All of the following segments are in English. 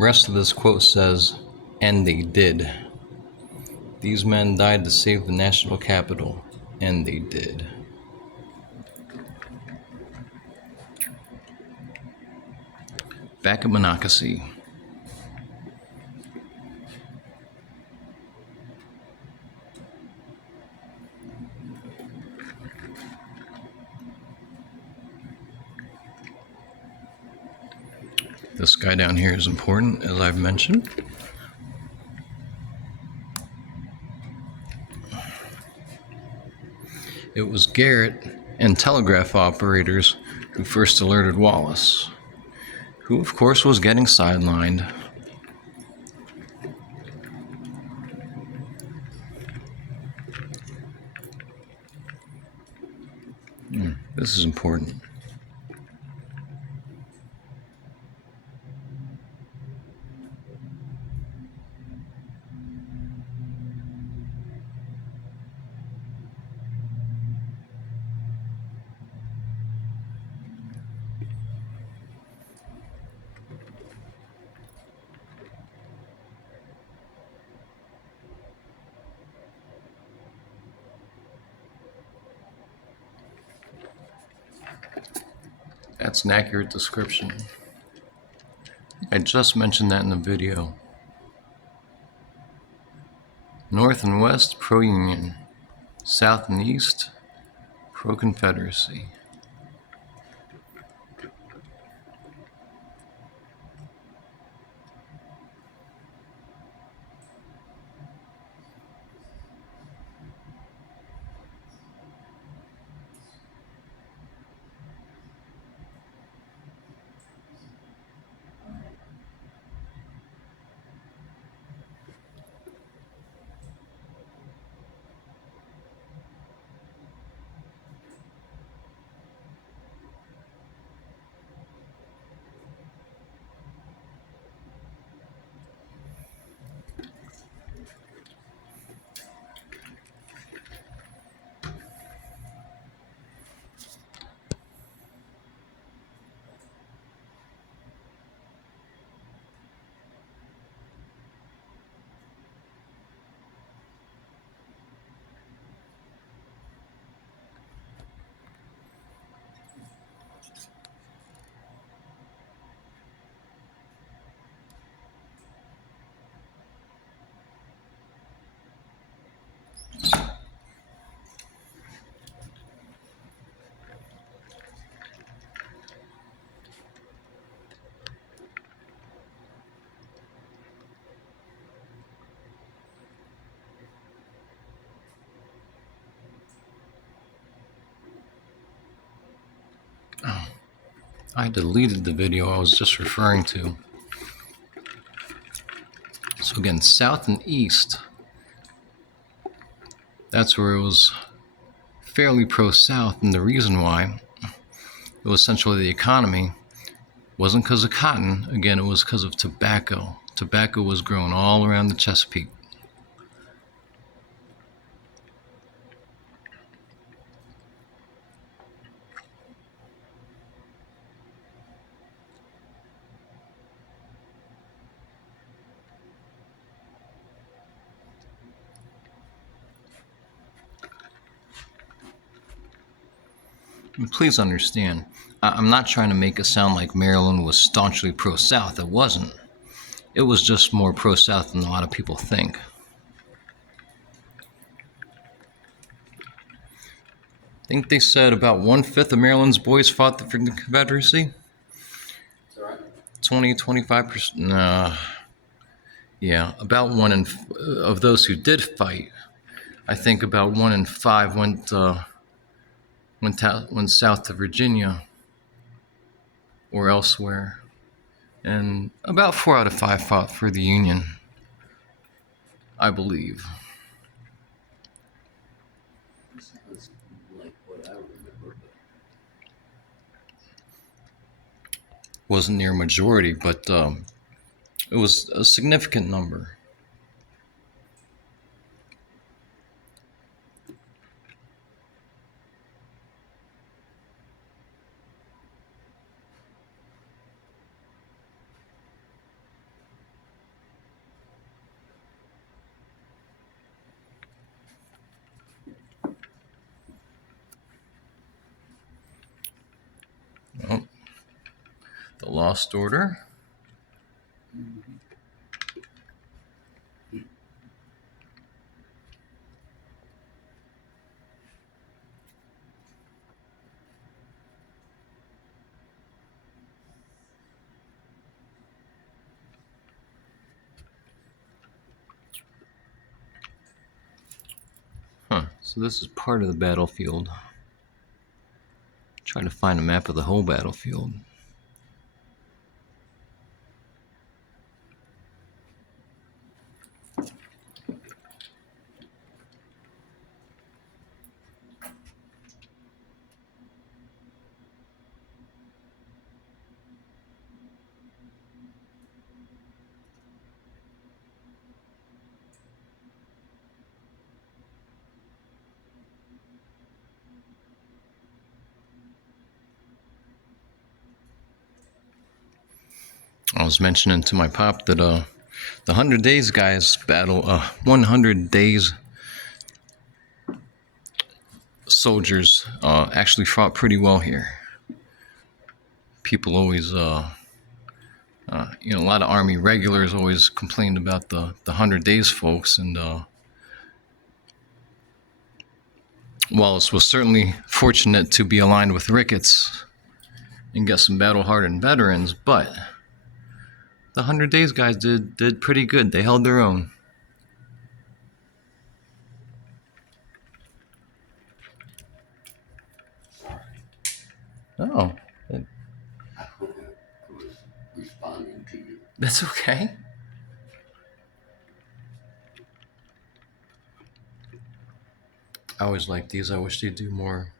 rest of this quote says, "And they did. These men died to save the national capital, and they did." Back at Monacacy. This guy down here is important, as I've mentioned. It was Garrett and telegraph operators who first alerted Wallace, who of course was getting sidelined. This is important. That's an accurate description. I just mentioned that in the video. North and West, pro-Union. South and East, pro-Confederacy. I deleted the video I was just referring to. So again, South and East, that's where it was fairly pro-South, and the reason why it was essentially the economy wasn't because of cotton. Again, it was because of tobacco. Tobacco was grown all around the Chesapeake. And please understand, I'm not trying to make it sound like Maryland was staunchly pro-South. It wasn't. It was just more pro-South than a lot of people think. I think they said about 1/5 of Maryland's boys fought for the Confederacy. Is that right? 20-25%. Nah. Yeah, about of those who did fight, I think about 1 in 5 went south to Virginia or elsewhere, and about 4 out of 5 fought for the Union, I believe. Sounds like what I remember. Wasn't near majority, but it was a significant number. The Lost Order. So this is part of the battlefield. Trying to find a map of the whole battlefield. I was mentioning to my pop that the 100 Days guys battle 100 Days soldiers actually fought pretty well here. People always a lot of Army regulars always complained about the 100 Days folks, and Wallace was certainly fortunate to be aligned with Ricketts and get some battle-hardened veterans, but the 100 Days guys did pretty good. They held their own. Oh, I was responding to you. that's okay. I always like these. I wish they'd do more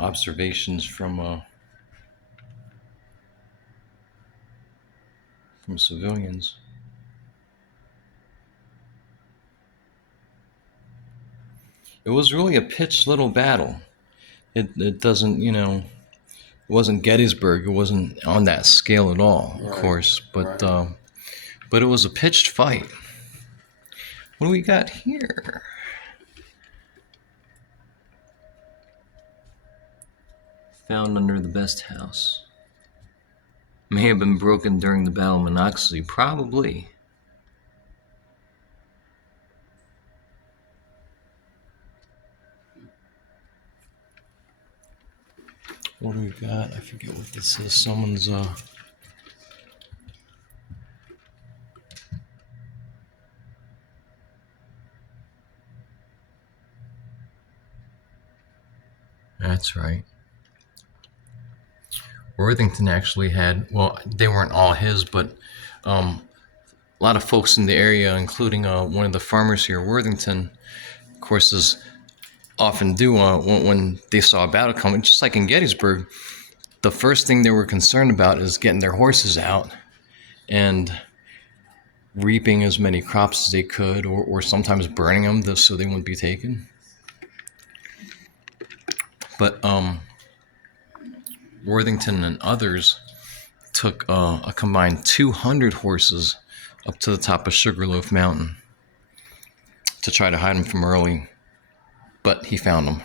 observations from civilians. It was really a pitched little battle. It doesn't, it wasn't Gettysburg. It wasn't on that scale at all, of course. But it was a pitched fight. What do we got here? Found under the best house. May have been broken during the Battle of Monacacy. Probably. What do we got? I forget what this is. Someone's That's right. Worthington actually had, well, they weren't all his, but a lot of folks in the area, including one of the farmers here, Worthington, of course, as often do when they saw a battle coming, just like in Gettysburg, the first thing they were concerned about is getting their horses out and reaping as many crops as they could, or sometimes burning them so they wouldn't be taken. But Worthington and others took a combined 200 horses up to the top of Sugarloaf Mountain to try to hide them from Early, but he found them.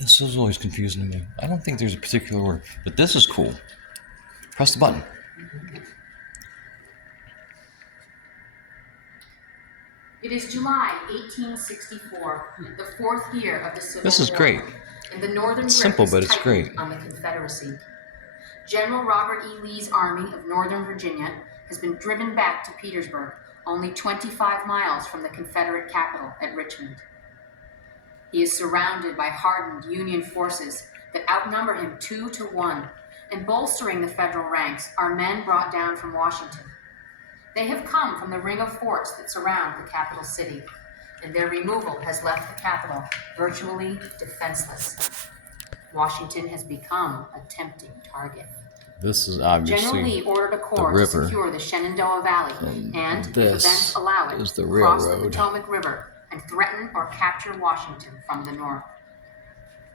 This is always confusing to me. I don't think there's a particular word, but this is cool. Press the button. It is July 1864, the fourth year of the Civil War. This is great. And the northern It's grip simple, is but it's tightened great. on the Confederacy. General Robert E. Lee's army of Northern Virginia has been driven back to Petersburg, only 25 miles from the Confederate capital at Richmond. He is surrounded by hardened Union forces that outnumber him 2-1, and bolstering the Federal ranks are men brought down from Washington. They have come from the ring of forts that surround the capital city, and their removal has left the capital virtually defenseless. Washington has become a tempting target. This is obviously General Lee ordered a corps to secure the Shenandoah Valley and, if events allow it, is the cross the railroad. Potomac River and threaten or capture Washington from the north.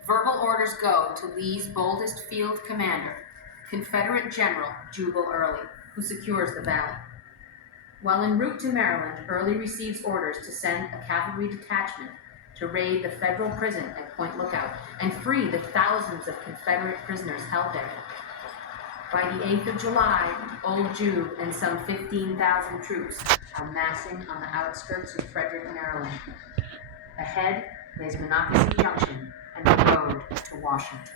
Verbal orders go to Lee's boldest field commander, Confederate General Jubal Early, who secures the valley. While en route to Maryland, Early receives orders to send a cavalry detachment to raid the federal prison at Point Lookout and free the thousands of Confederate prisoners held there. By the 8th of July, Old Jude and some 15,000 troops are massing on the outskirts of Frederick, Maryland. Ahead lays Monacacy Junction and the road to Washington.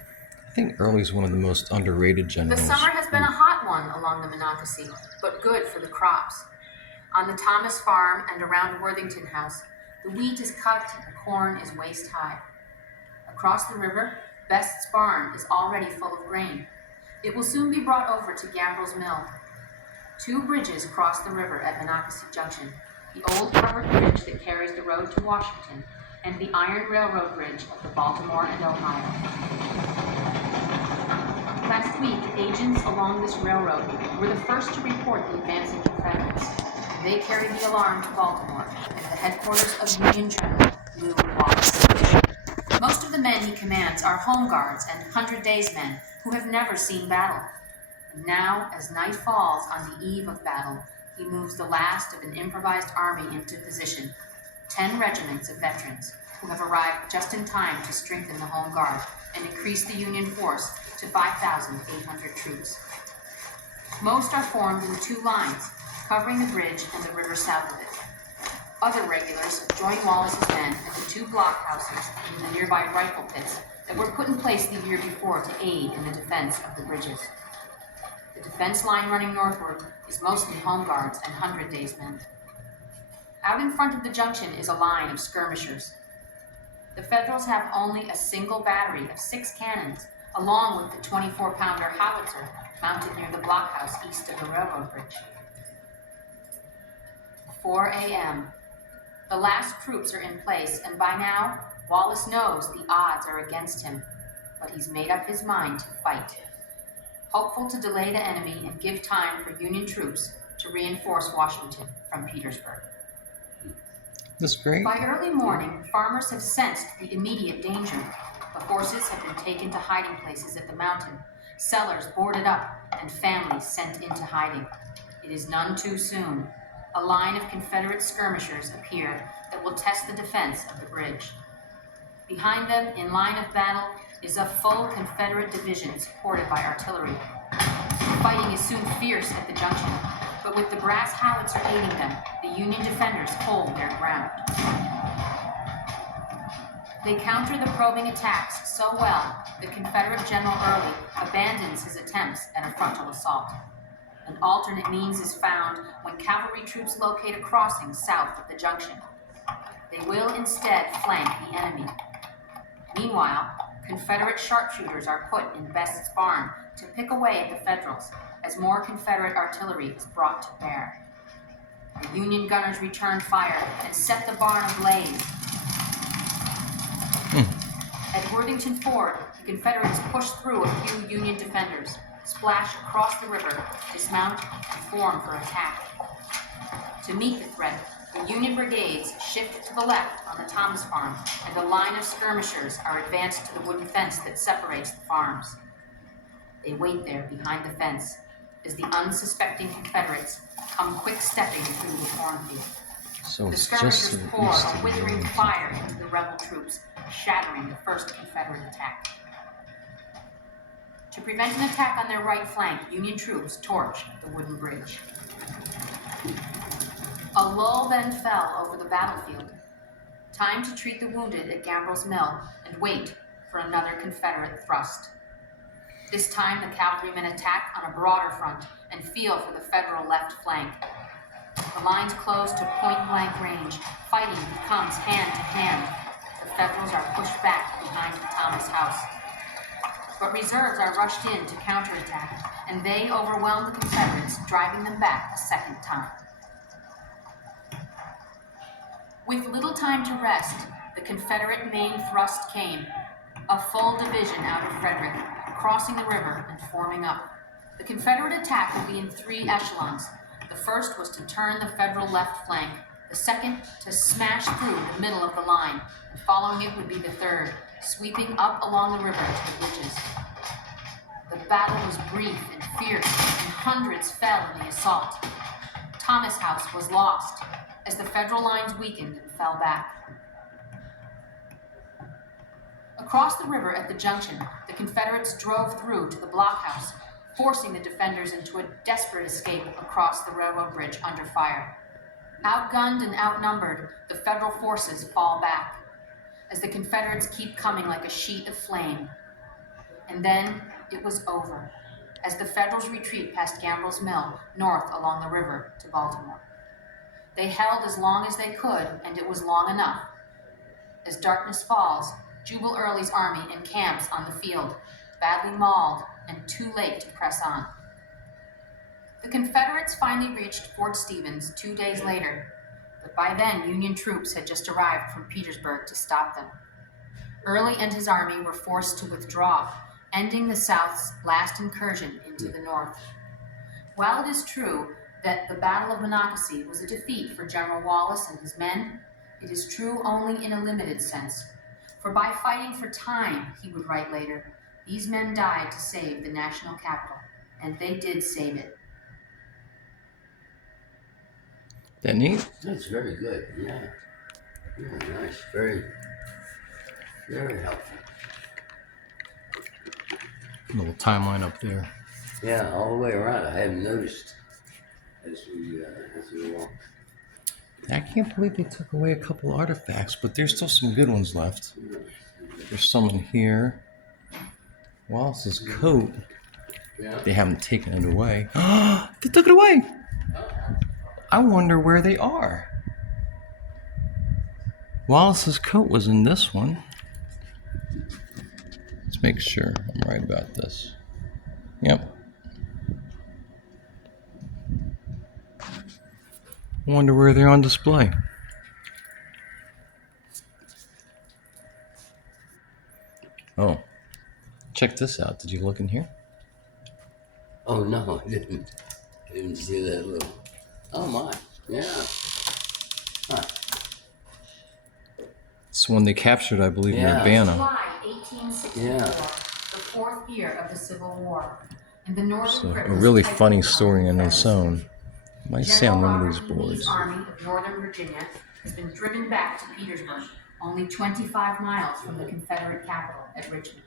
I think Early's one of the most underrated The generals. summer has been a hot one along the Monacacy, but good for the crops. On the Thomas farm and around Worthington House, the wheat is cut and the corn is waist high. Across the river, Best's barn is already full of grain. It will soon be brought over to Gambril's mill. 2 bridges cross the river at Monacacy Junction, the old covered bridge that carries the road to Washington, and the iron railroad bridge of the Baltimore and Ohio. Last week, agents along this railroad were the first to report the advancing Confederates. They carried the alarm to Baltimore and the headquarters of Union General Lew Wallace. Most of the men he commands are home guards and 100 Days men who have never seen battle. And now, as night falls on the eve of battle, he moves the last of an improvised army into position, 10 regiments of veterans who have arrived just in time to strengthen the home guard and increase the Union force to 5,800 troops. Most are formed in 2 lines, covering the bridge and the river south of it. Other regulars join Wallace's men at the 2 blockhouses in the nearby rifle pits that were put in place the year before to aid in the defense of the bridges. The defense line running northward is mostly home guards and 100 Days men. Out in front of the junction is a line of skirmishers. The Federals have only a single battery of 6 cannons, along with the 24-pounder howitzer mounted near the blockhouse east of the railroad bridge. 4 a.m. The last troops are in place, and by now, Wallace knows the odds are against him, but he's made up his mind to fight. Hopeful to delay the enemy and give time for Union troops to reinforce Washington from Petersburg. That's great. By early morning, farmers have sensed the immediate danger. The horses have been taken to hiding places at the mountain, cellars boarded up, and families sent into hiding. It is none too soon. A line of Confederate skirmishers appear that will test the defense of the bridge. Behind them, in line of battle, is a full Confederate division supported by artillery. The fighting is soon fierce at the junction, but with the brass howitzer aiding them, the Union defenders hold their ground. They counter the probing attacks so well that Confederate General Early abandons his attempts at a frontal assault. An alternate means is found when cavalry troops locate a crossing south of the junction. They will instead flank the enemy. Meanwhile, Confederate sharpshooters are put in Best's barn to pick away at the Federals as more Confederate artillery is brought to bear. The Union gunners return fire and set the barn ablaze. At Worthington Ford, the Confederates push through a few Union defenders, splash across the river, dismount, and form for attack. To meet the threat, the Union brigades shift to the left on the Thomas farm, and a line of skirmishers are advanced to the wooden fence that separates the farms. They wait there behind the fence as the unsuspecting Confederates come quick-stepping through the cornfield. So The it's skirmishers just pour east a of withering the fire into the rebel troops, shattering the first Confederate attack. To prevent an attack on their right flank, Union troops torch the wooden bridge. A lull then fell over the battlefield. Time to treat the wounded at Gambril's mill and wait for another Confederate thrust. This time the cavalrymen attack on a broader front and feel for the Federal left flank. The lines close to point-blank range. Fighting becomes hand-to-hand. The Federals are pushed back behind the Thomas house. But reserves are rushed in to counterattack, and they overwhelm the Confederates, driving them back a second time. With little time to rest, the Confederate main thrust came, a full division out of Frederick, crossing the river and forming up. The Confederate attack will be in 3 echelons. The first was to turn the Federal left flank, the second to smash through the middle of the line, and following it would be the third, sweeping up along the river to the bridges. The battle was brief and fierce, and hundreds fell in the assault. Thomas House was lost as the Federal lines weakened and fell back. Across the river at the junction, the Confederates drove through to the blockhouse, forcing the defenders into a desperate escape across the railroad bridge under fire. Outgunned and outnumbered, the Federal forces fall back as the Confederates keep coming like a sheet of flame. And then it was over as the Federals retreat past Gambril's Mill, north along the river to Baltimore. They held as long as they could, and it was long enough. As darkness falls, Jubal Early's army encamps on the field, badly mauled and too late to press on. The Confederates finally reached Fort Stevens 2 days later, but by then Union troops had just arrived from Petersburg to stop them. Early and his army were forced to withdraw, ending the South's last incursion into the North. While it is true that the Battle of Monacacy was a defeat for General Wallace and his men, it is true only in a limited sense. For by fighting for time, he would write later, these men died to save the national capital, and they did save it. That neat? That's very good. Yeah. Very nice. Very, very helpful. Little timeline up there. Yeah, all the way around. I hadn't noticed as we walked. I can't believe they took away a couple artifacts, but there's still some good ones left. There's some in here. Wallace's coat. Yeah. They haven't taken it away. They took it away! I wonder where they are. Wallace's coat was in this one. Let's make sure I'm right about this. Yep. I wonder where they're on display. Oh, check this out. Did you look in here? Oh no, I didn't. I didn't see that little. Oh my, yeah. Huh. It's one they captured, I believe, in Yeah. Urbana. July 1864, Yeah. the fourth year of the Civil War, and the Northern So, a Rivers really tightened funny on story in the its own. Might say on one of these General Robert E. Lee's boards. army of Northern Virginia has been driven back to Petersburg, only 25 miles from the Confederate capital at Richmond.